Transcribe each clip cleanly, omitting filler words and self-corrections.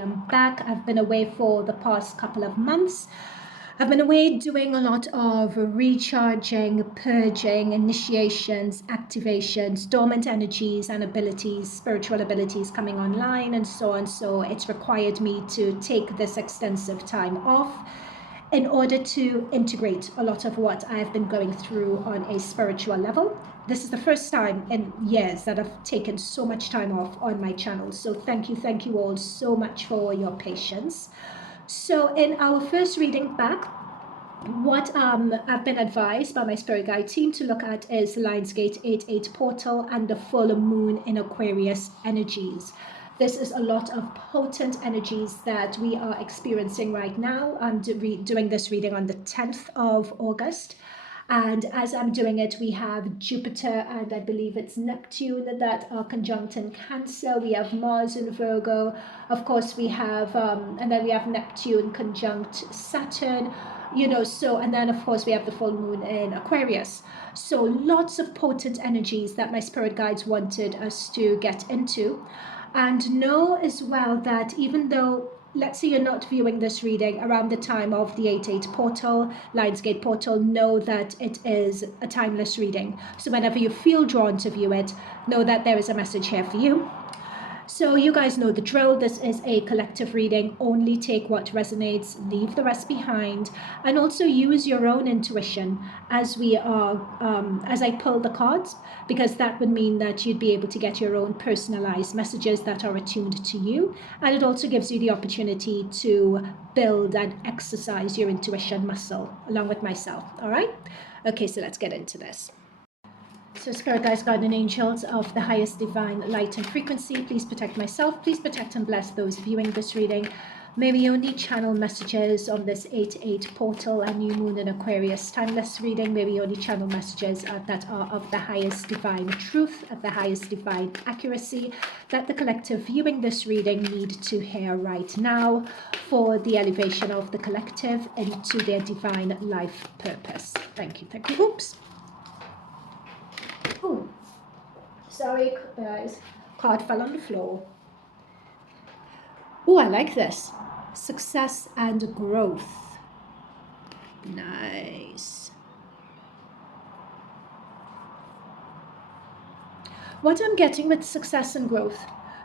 I'm back. I've been away for the past couple of months. I've been away doing a lot of recharging, purging, initiations, activations, dormant energies and abilities, spiritual abilities coming online and so on. So it's required me to take this extensive time off in order to integrate a lot of what I've been going through on a spiritual level. This is the first time in years that I've taken so much time off on my channel. So thank you all so much for your patience. So in our first reading back, what I've been advised by my spirit guide team to look at is the Lionsgate 8-8 portal and the full moon in Aquarius energies. This is a lot of potent energies that we are experiencing right now. I'm doing this reading on the 10th of August. And as I'm doing it, we have Jupiter and I believe it's Neptune that are conjunct in Cancer. We have Mars in Virgo. Of course, we have, and then we have Neptune conjunct Saturn, you know, so, and then of course we have the full moon in Aquarius. So lots of potent energies that my spirit guides wanted us to get into. And know as well that even though, let's say you're not viewing this reading around the time of the 8-8 portal, Lionsgate portal, know that it is a timeless reading. So whenever you feel drawn to view it, know that there is a message here for you. So you guys know the drill. This is a collective reading. Only take what resonates, leave the rest behind, and also use your own intuition as we are, as I pull the cards, because that would mean that you'd be able to get your own personalized messages that are attuned to you. And it also gives you the opportunity to build and exercise your intuition muscle along with myself. All right. Okay, so let's get into this. So Spirit Guides, Guardian Angels of the highest divine light and frequency, please protect myself, please protect and bless those viewing this reading. May we only channel messages on this 8-8 portal and new moon in Aquarius timeless reading. May we only channel messages that are of the highest divine truth, of the highest divine accuracy, that the collective viewing this reading need to hear right now for the elevation of the collective into their divine life purpose. Thank you. Thank you. Oops. Oh, sorry guys, card fell on the floor. Oh, I like this. Success and growth. Nice. What I'm getting with success and growth.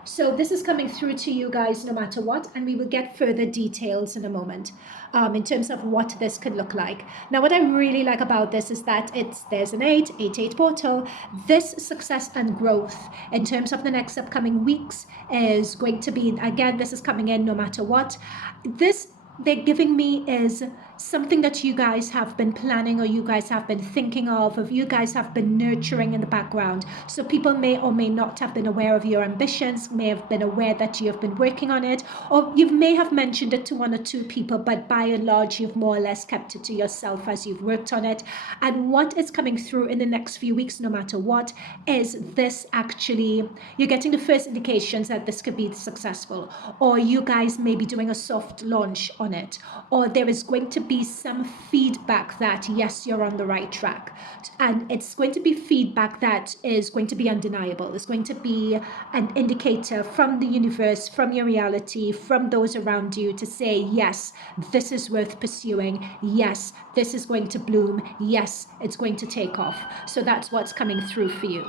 So this is coming through to you guys no matter what, and we will get further details in a moment in terms of what this could look like. Now, what I really like about this is that there's an 8-8 portal. This success and growth in terms of the next upcoming weeks is going to be, again, this is coming in no matter what. This they're giving me is something that you guys have been planning or you guys have been thinking of you guys have been nurturing in the background. So people may or may not have been aware of your ambitions, may have been aware that you have been working on it, or you may have mentioned it to one or two people, but by and large, you've more or less kept it to yourself as you've worked on it. And what is coming through in the next few weeks, no matter what, is this actually, you're getting the first indications that this could be successful, or you guys may be doing a soft launch on it, or there is going to be some feedback that yes, you're on the right track, and it's going to be feedback that is going to be undeniable. It's going to be an indicator from the universe, from your reality, from those around you to say yes, this is worth pursuing, yes, this is going to bloom, yes, it's going to take off. So that's what's coming through for you.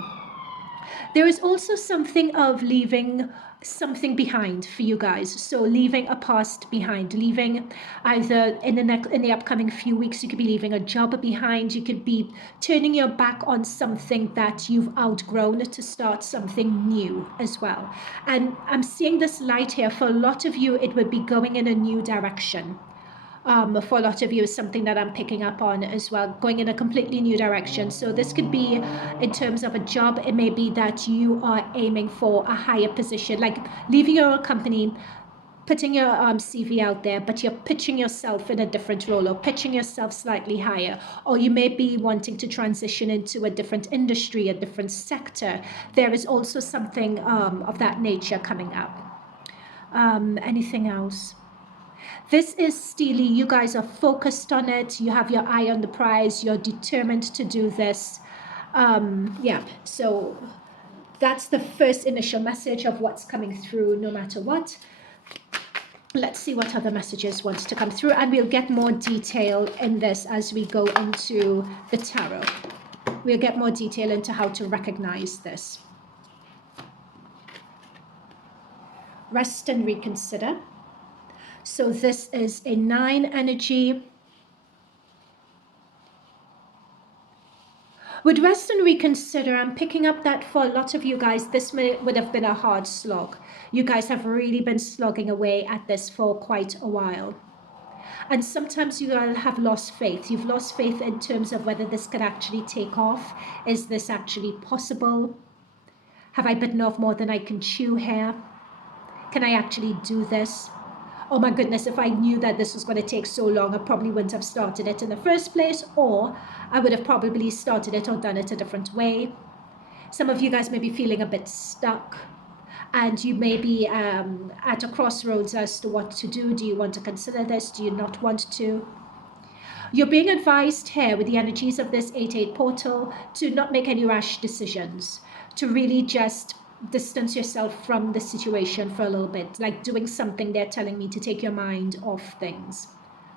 There is also something of leaving something behind for you guys. So leaving a past behind, leaving either in the upcoming few weeks, you could be leaving a job behind. You could be turning your back on something that you've outgrown to start something new as well. And I'm seeing this light here. For a lot of you, it would be going in a new direction. For a lot of you is something that I'm picking up on as well, going in a completely new direction. So this could be in terms of a job. It may be that you are aiming for a higher position, like leaving your own company, putting your CV out there, but you're pitching yourself in a different role or pitching yourself slightly higher, or you may be wanting to transition into a different industry, a different sector. There is also something of that nature coming up. Anything else? This is steely. You guys are focused on it. You have your eye on the prize. You're determined to do this. Yeah, so that's the first initial message of what's coming through no matter what. Let's see what other messages want to come through, and we'll get more detail in this as we go into the tarot. We'll get more detail into how to recognize this. Rest and reconsider. So this is a 9 energy. With rest and reconsider, I'm picking up that for a lot of you guys, this would have been a hard slog. You guys have really been slogging away at this for quite a while. And sometimes you have lost faith. You've lost faith in terms of whether this can actually take off. Is this actually possible? Have I bitten off more than I can chew here? Can I actually do this? Oh my goodness, if I knew that this was going to take so long, I probably wouldn't have started it in the first place, or I would have probably started it or done it a different way. Some of you guys may be feeling a bit stuck, and you may be at a crossroads as to what to do. Do you want to consider this? Do you not want to? You're being advised here with the energies of this 8-8 portal to not make any rash decisions, to really just distance yourself from the situation for a little bit, like doing something. They're telling me to take your mind off things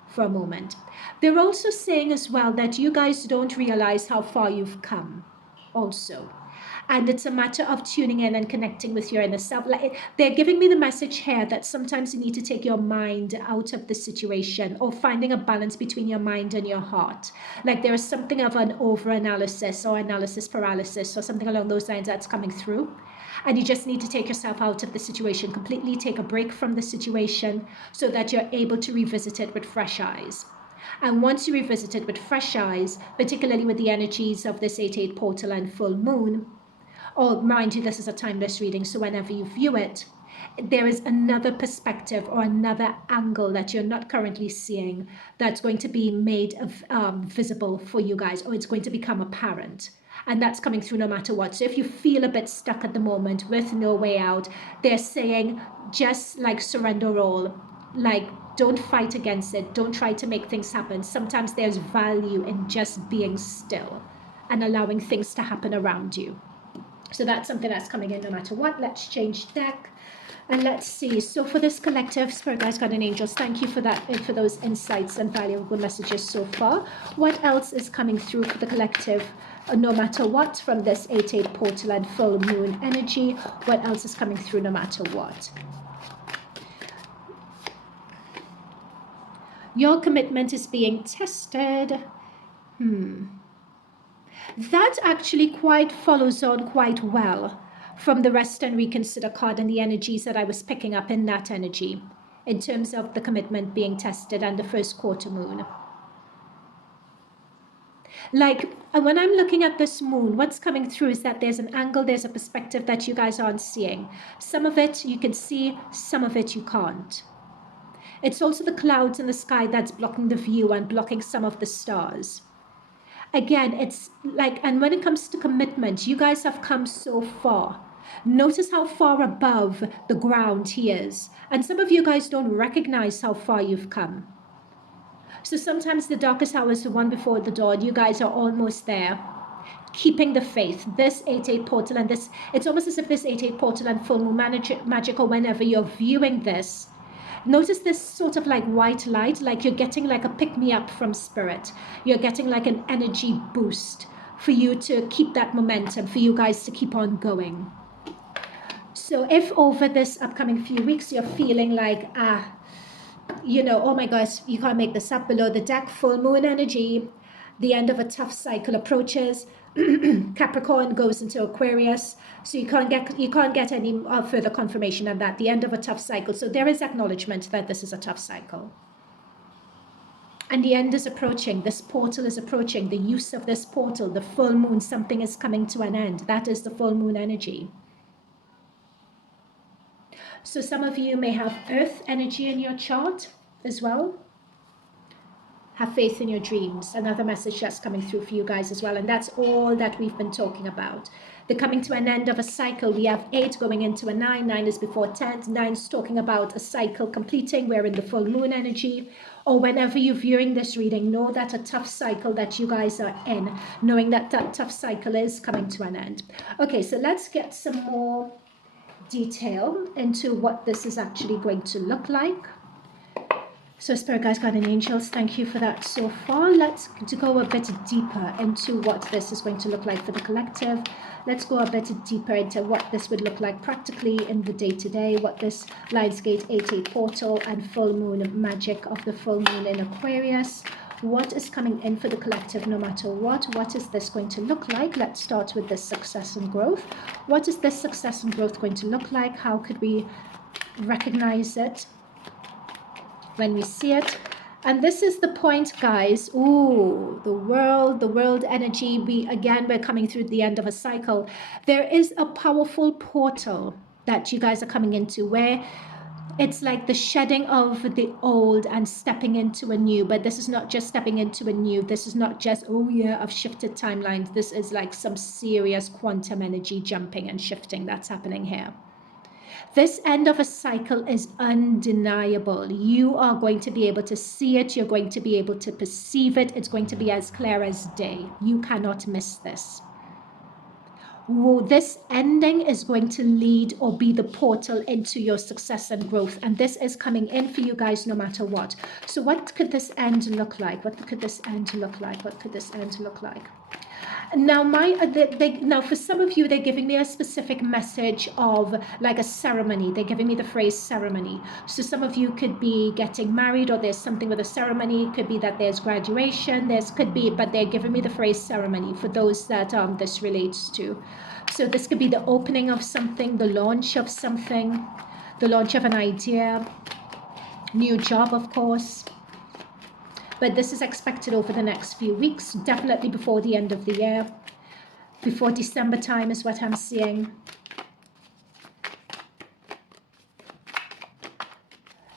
for a moment. They're also saying as well that you guys don't realize how far you've come also. And it's a matter of tuning in and connecting with your inner self. Like, they're giving me the message here that sometimes you need to take your mind out of the situation, or finding a balance between your mind and your heart. Like there is something of an over-analysis or analysis paralysis or something along those lines that's coming through. And you just need to take yourself out of the situation completely, take a break from the situation so that you're able to revisit it with fresh eyes. And once you revisit it with fresh eyes, particularly with the energies of this 8-8 portal and full moon, or mind you, this is a timeless reading, so whenever you view it, there is another perspective or another angle that you're not currently seeing that's going to be made visible for you guys, or it's going to become apparent. And that's coming through no matter what. So if you feel a bit stuck at the moment with no way out, they're saying just like surrender all, like don't fight against it, don't try to make things happen. Sometimes there's value in just being still and allowing things to happen around you. So that's something that's coming in no matter what. Let's change deck and let's see. So for this collective, Spirit Guides, God and Angels, thank you for that, for those insights and valuable messages so far. What else is coming through for the collective, no matter what, from this 8-8 portal and full moon energy? What else is coming through no matter what? Your commitment is being tested. That actually quite follows on quite well from the rest and reconsider card and the energies that I was picking up in that energy in terms of the commitment being tested and the first quarter moon. Like when I'm looking at this moon, what's coming through is that there's an angle, there's a perspective that you guys aren't seeing. Some of it you can see, some of it you can't. It's also the clouds in the sky that's blocking the view and blocking some of the stars. Again, it's like, and when it comes to commitment, you guys have come so far. Notice how far above the ground he is. And some of you guys don't recognize how far you've come. So sometimes the darkest hour is the one before the dawn. You guys are almost there, keeping the faith. This 8-8 portal and this, it's almost as if this 8-8 portal and full moon magic, or whenever you're viewing this, notice this sort of like white light, like you're getting like a pick-me-up from spirit. You're getting like an energy boost for you to keep that momentum, for you guys to keep on going. So if over this upcoming few weeks you're feeling like, you know, oh my gosh, you can't make this up, below the deck, full moon energy, the end of a tough cycle approaches, Capricorn goes into Aquarius, so you can't get any further confirmation on that, the end of a tough cycle. So there is acknowledgement that this is a tough cycle. And the end is approaching, this portal is approaching, the use of this portal, the full moon, something is coming to an end. That is the full moon energy. So some of you may have earth energy in your chart as well. Have faith in your dreams. Another message that's coming through for you guys as well. And that's all that we've been talking about. The coming to an end of a cycle. We have 8 going into a 9. 9 is before 10. 9 is talking about a cycle completing. We're in the full moon energy. Or whenever you're viewing this reading, know that a tough cycle that you guys are in, knowing that that tough cycle is coming to an end. Okay, so let's get some more detail into what this is actually going to look like. So Spirit Guides, Guardian Angels, thank you for that so far. Let's go a bit deeper into what this is going to look like for the collective. Let's go a bit deeper into what this would look like practically in the day-to-day, what this Lionsgate 88 portal and full moon magic of the full moon in Aquarius, what is coming in for the collective no matter what is this going to look like? Let's start with this success and growth. What is this success and growth going to look like? How could we recognize it when we see it? And this is the point, guys. Ooh, the world energy. We're coming through the end of a cycle. There is a powerful portal that you guys are coming into where it's like the shedding of the old and stepping into a new. But this is not just stepping into a new. This is not just, oh yeah, I've shifted timelines. This is like some serious quantum energy jumping and shifting that's happening here. This end of a cycle is undeniable. You are going to be able to see it. You're going to be able to perceive it. It's going to be as clear as day. You cannot miss this. This ending is going to lead or be the portal into your success and growth. And this is coming in for you guys no matter what. So what could this end look like? What could this end look like? What could this end look like? Now, now for some of you, they're giving me a specific message of like a ceremony. They're giving me the phrase ceremony. So some of you could be getting married, or there's something with a ceremony. It could be that there's graduation. But they're giving me the phrase ceremony for those that this relates to. So this could be the opening of something, the launch of something, the launch of an idea, new job, of course. But this is expected over the next few weeks, definitely before the end of the year. Before December time is what I'm seeing.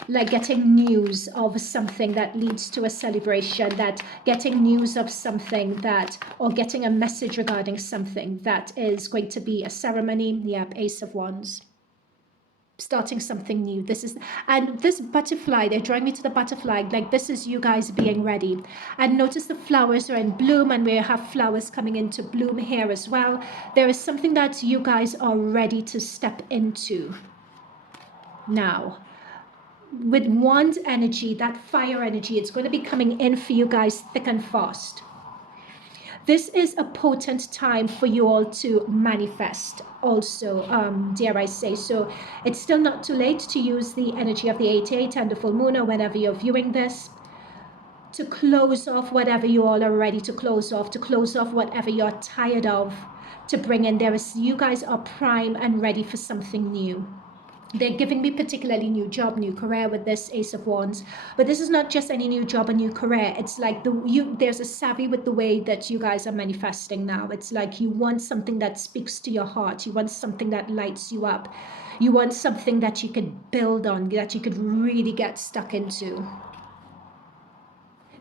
Like getting news of something that leads to a celebration, that getting news of something that, or getting a message regarding something that is going to be a ceremony. Yep, Ace of Wands. Starting something new. And this butterfly, they're drawing me to the butterfly, like this is you guys being ready. And notice the flowers are in bloom, and we have flowers coming into bloom here as well. There is something that you guys are ready to step into now. With wand energy, that fire energy, it's going to be coming in for you guys thick and fast. This is a potent time for you all to manifest also, dare I say. So it's still not too late to use the energy of the 8-8 and the full moon, or whenever you're viewing this, to close off whatever you all are ready to close off whatever you're tired of, to bring in. You guys are prime and ready for something new. They're giving me particularly new job, new career with this Ace of Wands. But this is not just any new job, a new career. It's like there's a savvy with the way that you guys are manifesting now. It's like you want something that speaks to your heart. You want something that lights you up. You want something that you could build on, that you could really get stuck into,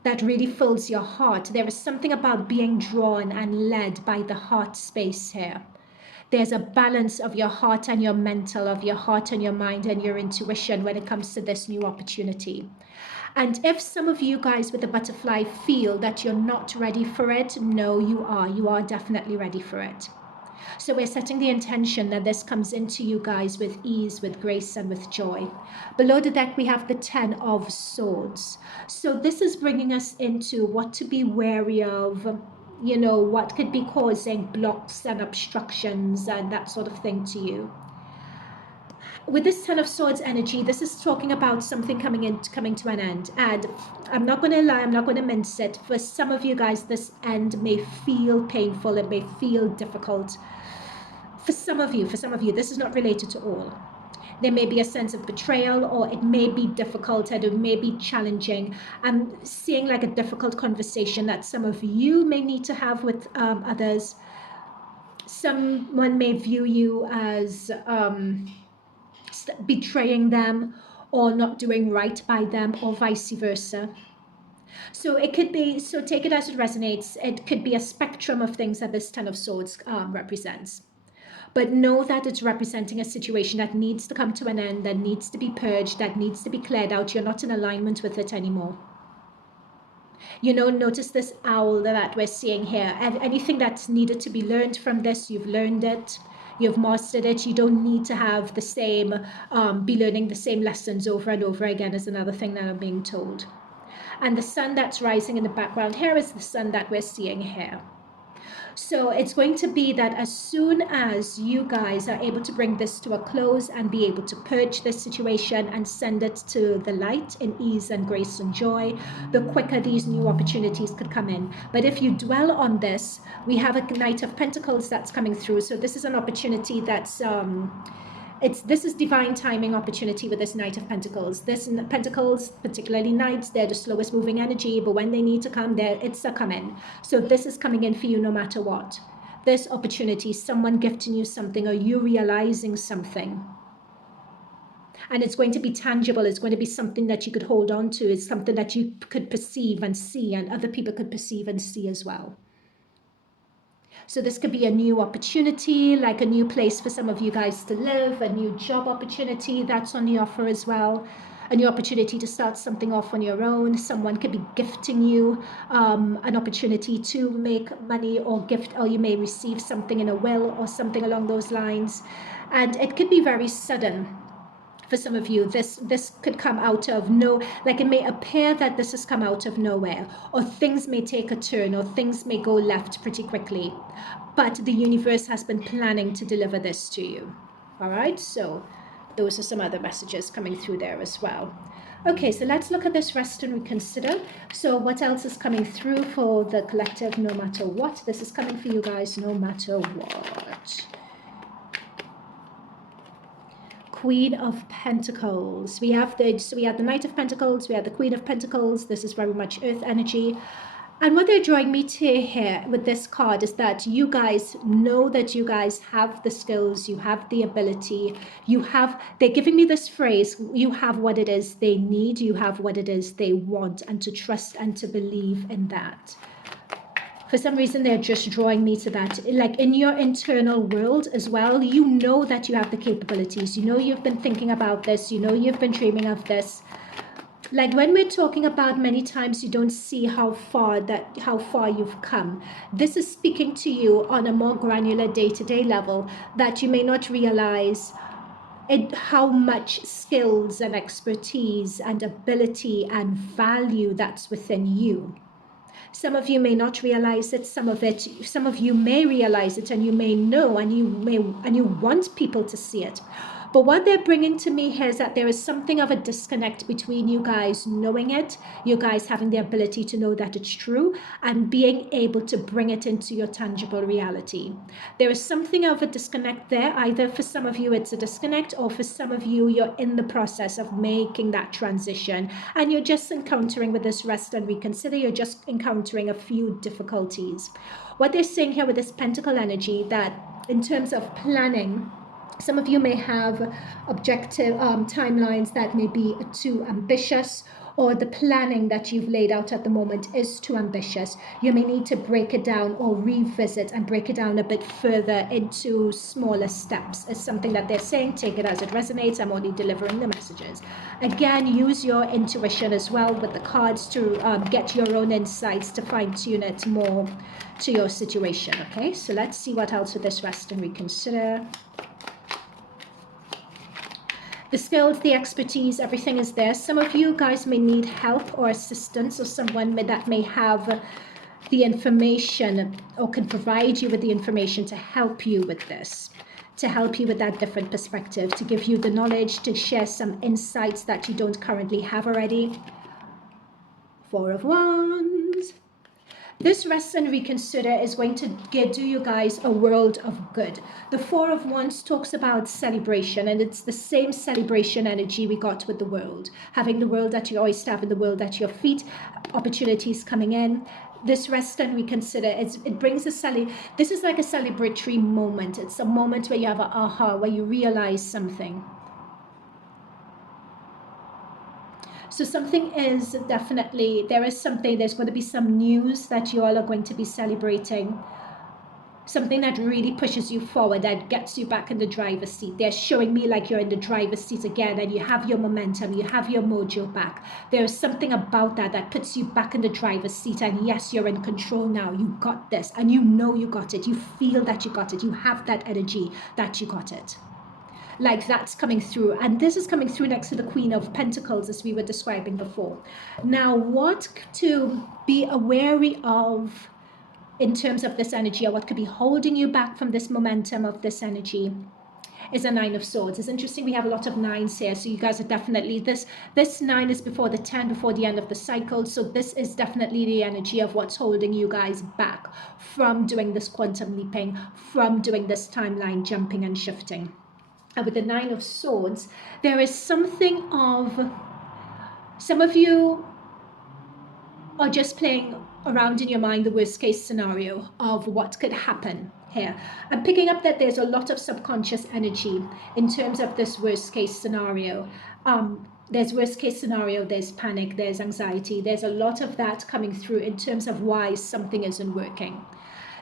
that really fills your heart. There is something about being drawn and led by the heart space here. There's a balance of your heart and your mental, of your heart and your mind and your intuition when it comes to this new opportunity. And if some of you guys with the butterfly feel that you're not ready for it, no, you are. You are definitely ready for it. So we're setting the intention that this comes into you guys with ease, with grace, and with joy. Below the deck, we have the 10 of Swords. So this is bringing us into what to be wary of, you know, what could be causing blocks and obstructions and that sort of thing to you. With this 10 of Swords energy, this is talking about something coming to an end. And I'm not going to lie, I'm not going to mince it. For some of you guys, this end may feel painful, it may feel difficult. For some of you, this is not related to all. There may be a sense of betrayal, or it may be difficult, and it may be challenging. I'm seeing like a difficult conversation that some of you may need to have with others. Someone may view you as betraying them or not doing right by them, or vice versa. So it could be, so take it as it resonates. It could be a spectrum of things that this 10 of Swords represents. But know that it's representing a situation that needs to come to an end, that needs to be purged, that needs to be cleared out. You're not in alignment with it anymore. You know, notice this owl that we're seeing here. And anything that's needed to be learned from this, you've learned it. You've mastered it. You don't need to have the same, be learning the same lessons over and over again, is another thing that I'm being told. And the sun that's rising in the background here is the sun that we're seeing here. So it's going to be that as soon as you guys are able to bring this to a close and be able to purge this situation and send it to the light in ease and grace and joy, the quicker these new opportunities could come in. But if you dwell on this, we have a Knight of Pentacles that's coming through. So this is an opportunity that's this is divine timing opportunity with this Knight of Pentacles. This Pentacles, particularly Knights, they're the slowest moving energy, but when they need to come, it's a come in. So this is coming in for you no matter what. This opportunity, someone gifting you something or you realizing something. And it's going to be tangible. It's going to be something that you could hold on to. It's something that you could perceive and see, and other people could perceive and see as well. So this could be a new opportunity, like a new place for some of you guys to live, a new job opportunity that's on the offer as well, a new opportunity to start something off on your own. Someone could be gifting you an opportunity to make money or gift, or you may receive something in a will or something along those lines. And it could be very sudden. For some of you, this could come out of like it may appear that this has come out of nowhere, or things may take a turn, or things may go left pretty quickly, but the universe has been planning to deliver this to you. All right, so those are some other messages coming through there as well. Okay, so let's look at this rest and reconsider. So what else is coming through for the collective no matter what? This is coming for you guys no matter what. Queen of Pentacles. We have the Knight of Pentacles, we have the Queen of Pentacles. This is very much earth energy. And what they're drawing me to here with this card is that you guys know that you guys have the skills, you have the ability, they're giving me this phrase, you have what it is they need, you have what it is they want, and to trust and to believe in that. For some reason, they're just drawing me to that. Like in your internal world as well, you know that you have the capabilities. You know you've been thinking about this. You know you've been dreaming of this. Like when we're talking about many times you don't see how far you've come. This is speaking to you on a more granular day-to-day level that you may not realize how much skills and expertise and ability and value that's within you. Some of you may not realize it, some of you may realize it, and you may know, and you want people to see it. But what they're bringing to me here is that there is something of a disconnect between you guys knowing it, you guys having the ability to know that it's true, and being able to bring it into your tangible reality. There is something of a disconnect there. Either for some of you it's a disconnect, or for some of you you're in the process of making that transition, and you're just encountering with this rest and reconsider, you're just encountering a few difficulties. What they're saying here with this pentacle energy, that in terms of planning, some of you may have objective timelines that may be too ambitious, or the planning that you've laid out at the moment is too ambitious. You may need to break it down or revisit and break it down a bit further into smaller steps. It's something that they're saying. Take it as it resonates. I'm only delivering the messages. Again, use your intuition as well with the cards to get your own insights to fine-tune it more to your situation. Okay, so let's see what else with this rest and reconsider. The skills, the expertise, everything is there. Some of you guys may need help or assistance, or someone that may have the information or can provide you with the information to help you with this, to help you with that different perspective, to give you the knowledge, to share some insights that you don't currently have already. Four of Wands. This rest and reconsider is going to do you guys a world of good. The Four of Wands talks about celebration, and it's the same celebration energy we got with the world. Having the world at your oyster, having the world at your feet, opportunities coming in. This rest and reconsider, it brings this is like a celebratory moment. It's a moment where you have an aha, where you realize something. So something is definitely, there's going to be some news that you all are going to be celebrating. something that really pushes you forward, that gets you back in the driver's seat. They're showing me like you're in the driver's seat again, and you have your momentum, you have your mojo back. There's something about that that puts you back in the driver's seat, and yes, you're in control now. You got this, and you know you got it. You feel that you got it. You have that energy that you got it. Like that's coming through, and this is coming through next to the Queen of Pentacles, as we were describing before. Now, what to be wary of in terms of this energy, or what could be holding you back from this momentum of this energy, is a Nine of Swords. It's interesting, we have a lot of nines here, so you guys are definitely, this 9 is before the 10, before the end of the cycle, so this is definitely the energy of what's holding you guys back from doing this quantum leaping, from doing this timeline jumping and shifting. And with the Nine of Swords, there is something of, some of you are just playing around in your mind the worst case scenario of what could happen here. I'm picking up that there's a lot of subconscious energy in terms of this worst case scenario. There's worst case scenario, there's panic, there's anxiety, there's a lot of that coming through in terms of why something isn't working.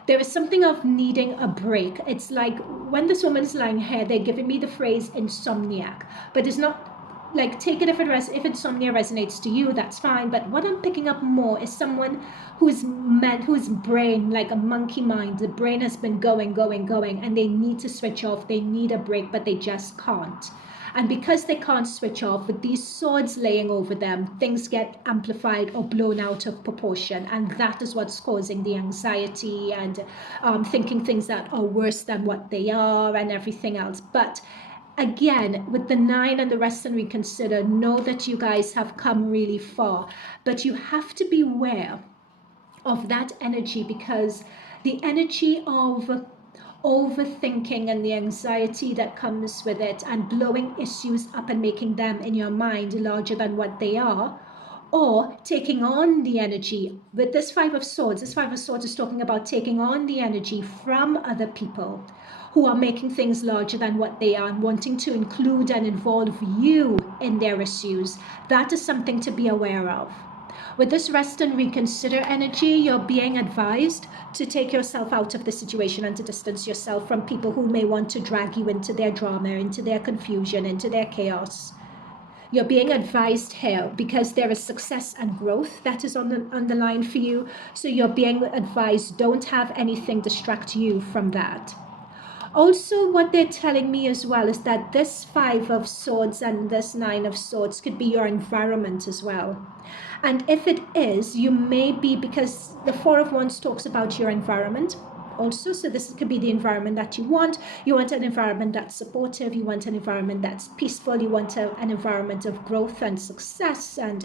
There is something of needing a break. It's like when this woman's lying here, they're giving me the phrase insomniac, but it's not like, take it if insomnia resonates to you, that's fine. But what I'm picking up more is someone whose brain, like a monkey mind, the brain has been going, and they need to switch off. They need a break, but they just can't. And because they can't switch off, with these swords laying over them, things get amplified or blown out of proportion. And that is what's causing the anxiety and thinking things that are worse than what they are and everything else. But again, with the 9 and the rest and reconsider, know that you guys have come really far. But you have to be aware of that energy, because the energy of overthinking and the anxiety that comes with it, and blowing issues up and making them in your mind larger than what they are, or taking on the energy. With this Five of Swords is talking about taking on the energy from other people who are making things larger than what they are and wanting to include and involve you in their issues. That is something to be aware of. With this rest and reconsider energy, you're being advised to take yourself out of the situation and to distance yourself from people who may want to drag you into their drama, into their confusion, into their chaos. You're being advised here because there is success and growth that is on the line for you. So you're being advised, don't have anything distract you from that. Also, what they're telling me as well is that this Five of Swords and this Nine of Swords could be your environment as well. And if it is, you may be, because the Four of Wands talks about your environment also. So this could be the environment that you want. You want an environment that's supportive. You want an environment that's peaceful. You want an environment of growth and success and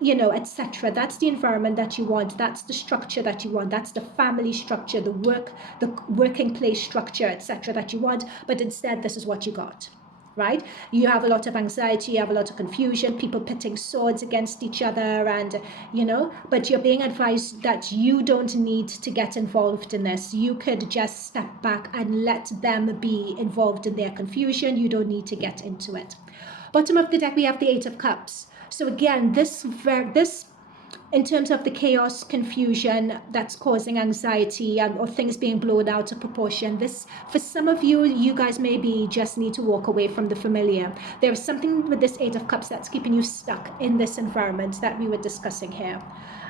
you know, etc. That's the environment that you want. That's the structure that you want. That's the family structure, the working place structure, etc. that you want. But instead, this is what you got, right? You have a lot of anxiety, you have a lot of confusion, people pitting swords against each other, and you know, but you're being advised that you don't need to get involved in this. You could just step back and let them be involved in their confusion. You don't need to get into it. Bottom of the deck, we have the Eight of Cups. So again, this in terms of the chaos, confusion that's causing anxiety or things being blown out of proportion, this, for some of you, you guys maybe just need to walk away from the familiar. There is something with this Eight of Cups that's keeping you stuck in this environment that we were discussing here.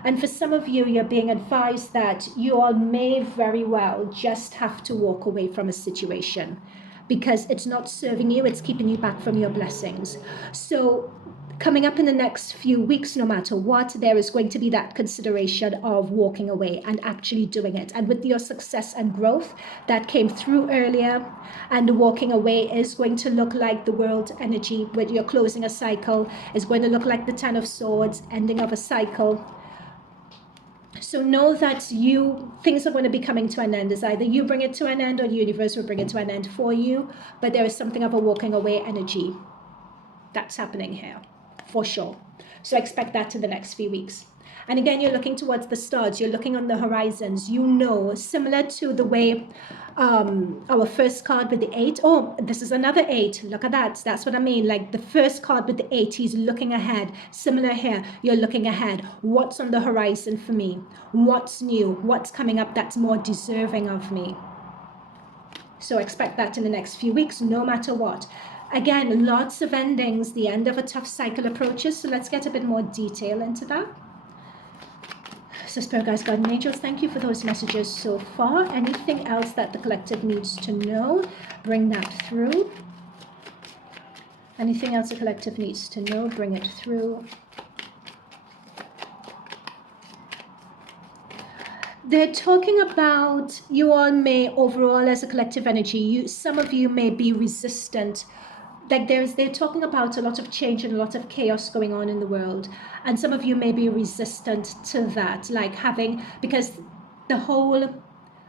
And for some of you, you're being advised that you all may very well just have to walk away from a situation because it's not serving you, it's keeping you back from your blessings. So coming up in the next few weeks, no matter what, there is going to be that consideration of walking away and actually doing it. And with your success and growth that came through earlier, and walking away is going to look like the world energy, when you're closing a cycle, is going to look like the Ten of Swords, ending of a cycle. So know that things are going to be coming to an end. It's either you bring it to an end or the universe will bring it to an end for you. But there is something of a walking away energy that's happening here. for sure. So expect that in the next few weeks. And again, you're looking towards the stars, you're looking on the horizons, similar to the way our first card with the 8. Oh, this is another 8. Look at that. That's what I mean. Like the first card with the 8, he's looking ahead. Similar here, you're looking ahead. What's on the horizon for me? What's new? What's coming up that's more deserving of me? So expect that in the next few weeks, no matter what. Again, lots of endings. The end of a tough cycle approaches. So let's get a bit more detail into that. So Spirit Guides, Guardian Angels, thank you for those messages so far. Anything else that the collective needs to know, bring that through. Anything else the collective needs to know, bring it through. They're talking about you all may, overall as a collective energy, some of you may be resistant. Like they're talking about a lot of change and a lot of chaos going on in the world. And some of you may be resistant to that, like because the whole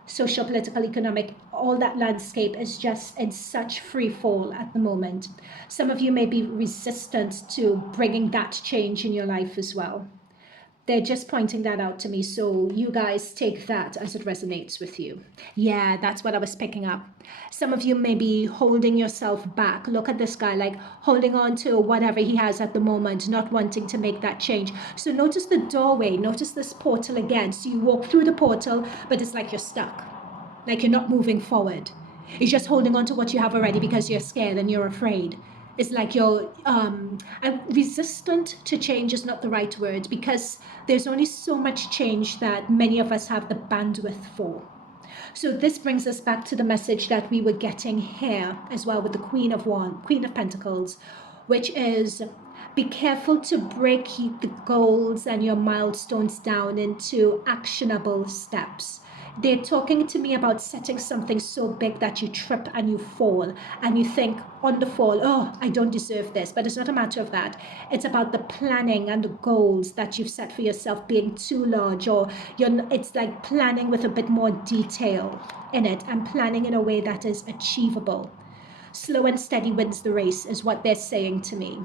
social, political, economic, all that landscape is just in such free fall at the moment. Some of you may be resistant to bringing that change in your life as well. They're just pointing that out to me. So you guys take that as it resonates with you. Yeah, that's what I was picking up. Some of you may be holding yourself back. Look at this guy, like holding on to whatever he has at the moment, not wanting to make that change. So notice the doorway, notice this portal again. So you walk through the portal, but it's like you're stuck. Like you're not moving forward. You're just holding on to what you have already because you're scared and you're afraid. It's like you're resistant to change is not the right word, because there's only so much change that many of us have the bandwidth for. So this brings us back to the message that we were getting here as well with the Queen of Pentacles, which is be careful to break the goals and your milestones down into actionable steps. They're talking to me about setting something so big that you trip and you fall and you think on the fall, oh, I don't deserve this. But it's not a matter of that. It's about the planning and the goals that you've set for yourself being too large, or it's like planning with a bit more detail in it and planning in a way that is achievable. Slow and steady wins the race is what they're saying to me.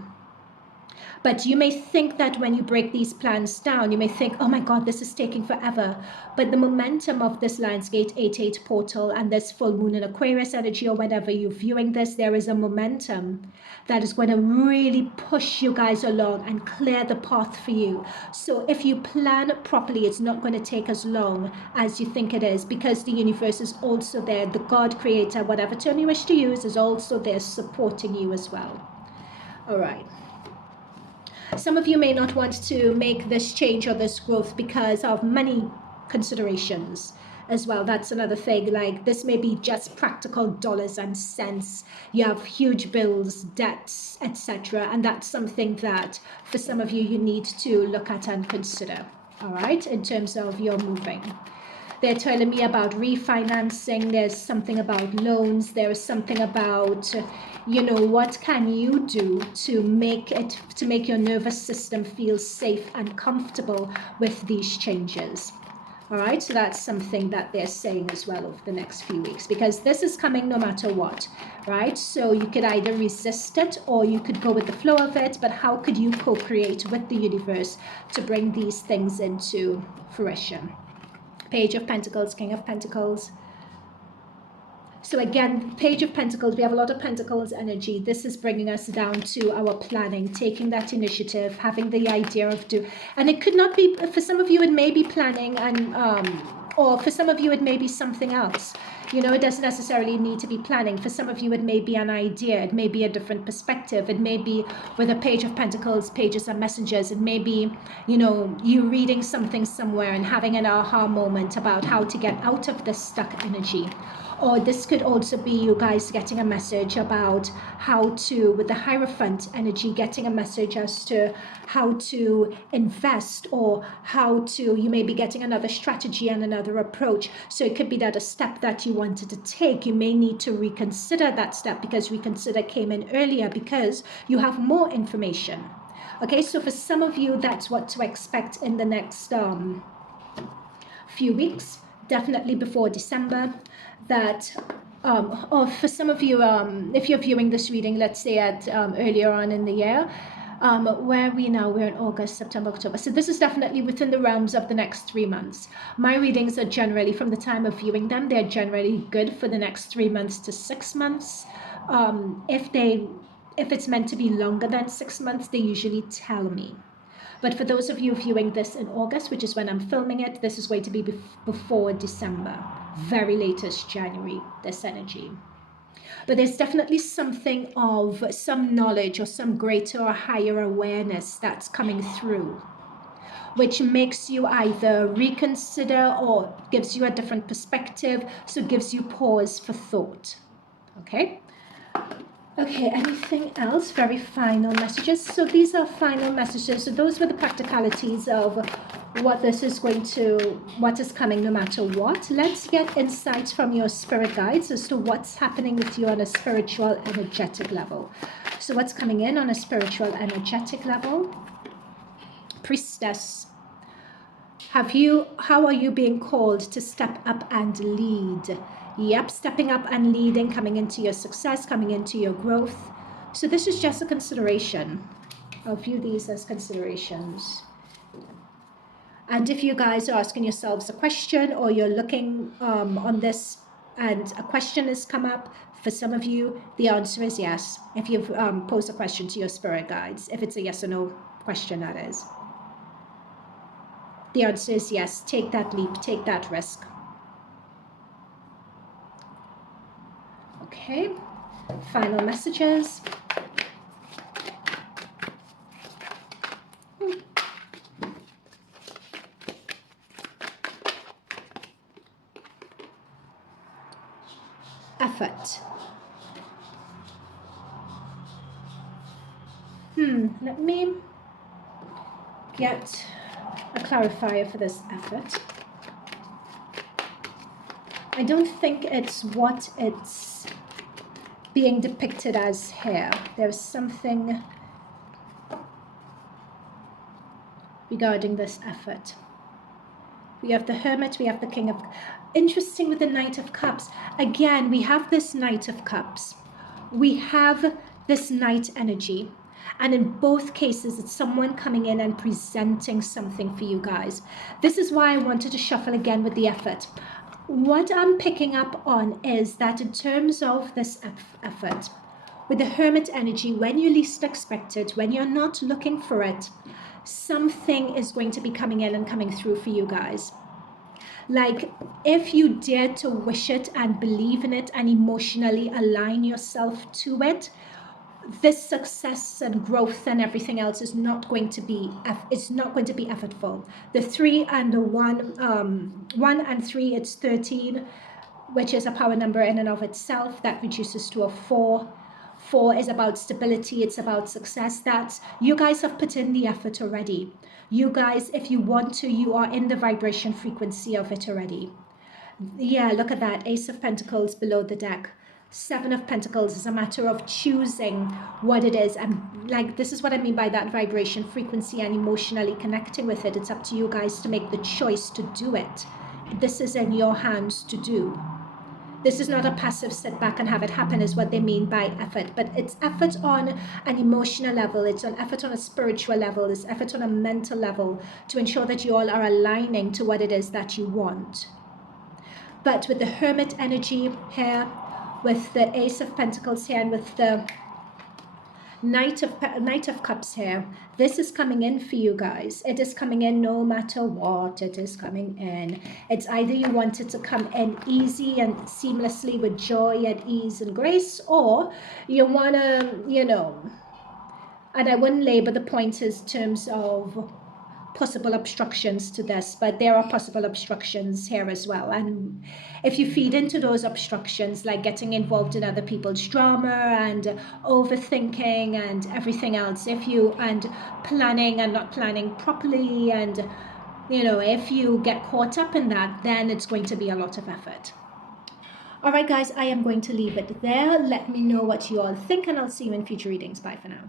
But you may think that when you break these plans down, you may think, oh my God, this is taking forever. But the momentum of this Lionsgate 8-8 portal and this full moon in Aquarius energy, or whatever you're viewing this, there is a momentum that is going to really push you guys along and clear the path for you. So if you plan properly, it's not going to take as long as you think it is, because the universe is also there. The God creator, whatever term you wish to use, is also there supporting you as well. All right. Some of you may not want to make this change or this growth because of money considerations as well. That's another thing. Like this may be just practical dollars and cents. You have huge bills, debts, etc. And that's something that for some of you, you need to look at and consider. All right, in terms of your moving. They're telling me about refinancing. There's something about loans. There is something about, what can you do to make your nervous system feel safe and comfortable with these changes. All right, so that's something that they're saying as well over the next few weeks, because this is coming no matter what, right? So you could either resist it or you could go with the flow of it, but how could you co-create with the universe to bring these things into fruition? Page of Pentacles, King of Pentacles. So again, Page of Pentacles, we have a lot of Pentacles energy. This is bringing us down to our planning, taking that initiative, having the idea of and it could not be, for some of you it may be planning, and or for some of you it may be something else. It doesn't necessarily need to be planning. For some of you it may be an idea, it may be a different perspective, it may be with a Page of Pentacles, pages and messengers, it may be, you reading something somewhere and having an aha moment about how to get out of this stuck energy. Or this could also be you guys getting a message about how to, with the Hierophant energy, getting a message as to how to invest, or you may be getting another strategy and another approach. So it could be that a step that you wanted to take, you may need to reconsider that step, because reconsider came in earlier because you have more information. Okay, so for some of you, that's what to expect in the next few weeks, definitely before December. That or for some of you, if you're viewing this reading, let's say at earlier on in the year, Where are we now? We're in August, September, October. So this is definitely within the realms of the next 3 months. My readings are generally, from the time of viewing them, they're generally good for the next 3 months to 6 months. If it's meant to be longer than 6 months, they usually tell me. But for those of you viewing this in August, which is when I'm filming it, this is going to be before December, very latest January, this energy. But there's definitely something of some knowledge or some greater or higher awareness that's coming through, which makes you either reconsider or gives you a different perspective, so it gives you pause for thought. Okay? Okay, anything else? Very final messages. So these are final messages. So those were the practicalities of what this is going to, what is coming no matter what. Let's get insights from your spirit guides as to what's happening with you on a spiritual, energetic level. So what's coming in on a spiritual, energetic level? Priestess. How are you being called to step up and lead? Yep, stepping up and leading, coming into your success, coming into your growth. So this is just a consideration. I'll view these as considerations. And if you guys are asking yourselves a question, or you're looking on this and a question has come up, for some of you, the answer is yes. If you've posed a question to your spirit guides, if it's a yes or no question, that is. The answer is yes. Take that leap, take that risk. Okay, final messages. Effort. Let me get a clarifier for this effort. I don't think it's what it's being depicted as here. There's something regarding this effort. We have the Hermit, we have the King of... Interesting with the Knight of Cups. Again, we have this Knight of Cups. We have this Knight energy. And in both cases, it's someone coming in and presenting something for you guys. This is why I wanted to shuffle again with the effort. What I'm picking up on is that in terms of this effort, with the Hermit energy, when you least expect it, when you're not looking for it, something is going to be coming in and coming through for you guys. Like, if you dare to wish it and believe in it and emotionally align yourself to it, this success and growth and everything else is not going to be effortful. The 3 and the 1 and 3, it's 13, which is a power number in and of itself. That reduces to a 4. 4 is about stability, it's about success. That you guys have put in the effort already. You guys, if you want to, you are in the vibration frequency of it already. Yeah, look at that. Ace of Pentacles below the deck. 7 of Pentacles is a matter of choosing what it is. And like, this is what I mean by that vibration frequency and emotionally connecting with it. It's up to you guys to make the choice to do it. This is in your hands to do. This is not a passive sit back and have it happen is what they mean by effort. But it's effort on an emotional level. It's an effort on a spiritual level. It's effort on a mental level to ensure that you all are aligning to what it is that you want. But with the Hermit energy here, with the Ace of Pentacles here, and with the Knight of Cups here, this is coming in for you guys. It is coming in no matter what. It is coming in. It's either you want it to come in easy and seamlessly with joy and ease and grace, or you want to, you know, and I wouldn't labor the pointers in terms of possible obstructions to this, but there are possible obstructions here as well. And if you feed into those obstructions, like getting involved in other people's drama and overthinking and everything else, and planning and not planning properly, and you know, if you get caught up in that, then it's going to be a lot of effort. All right, guys, I am going to leave it there. Let me know what you all think, and I'll see you in future readings. Bye for now.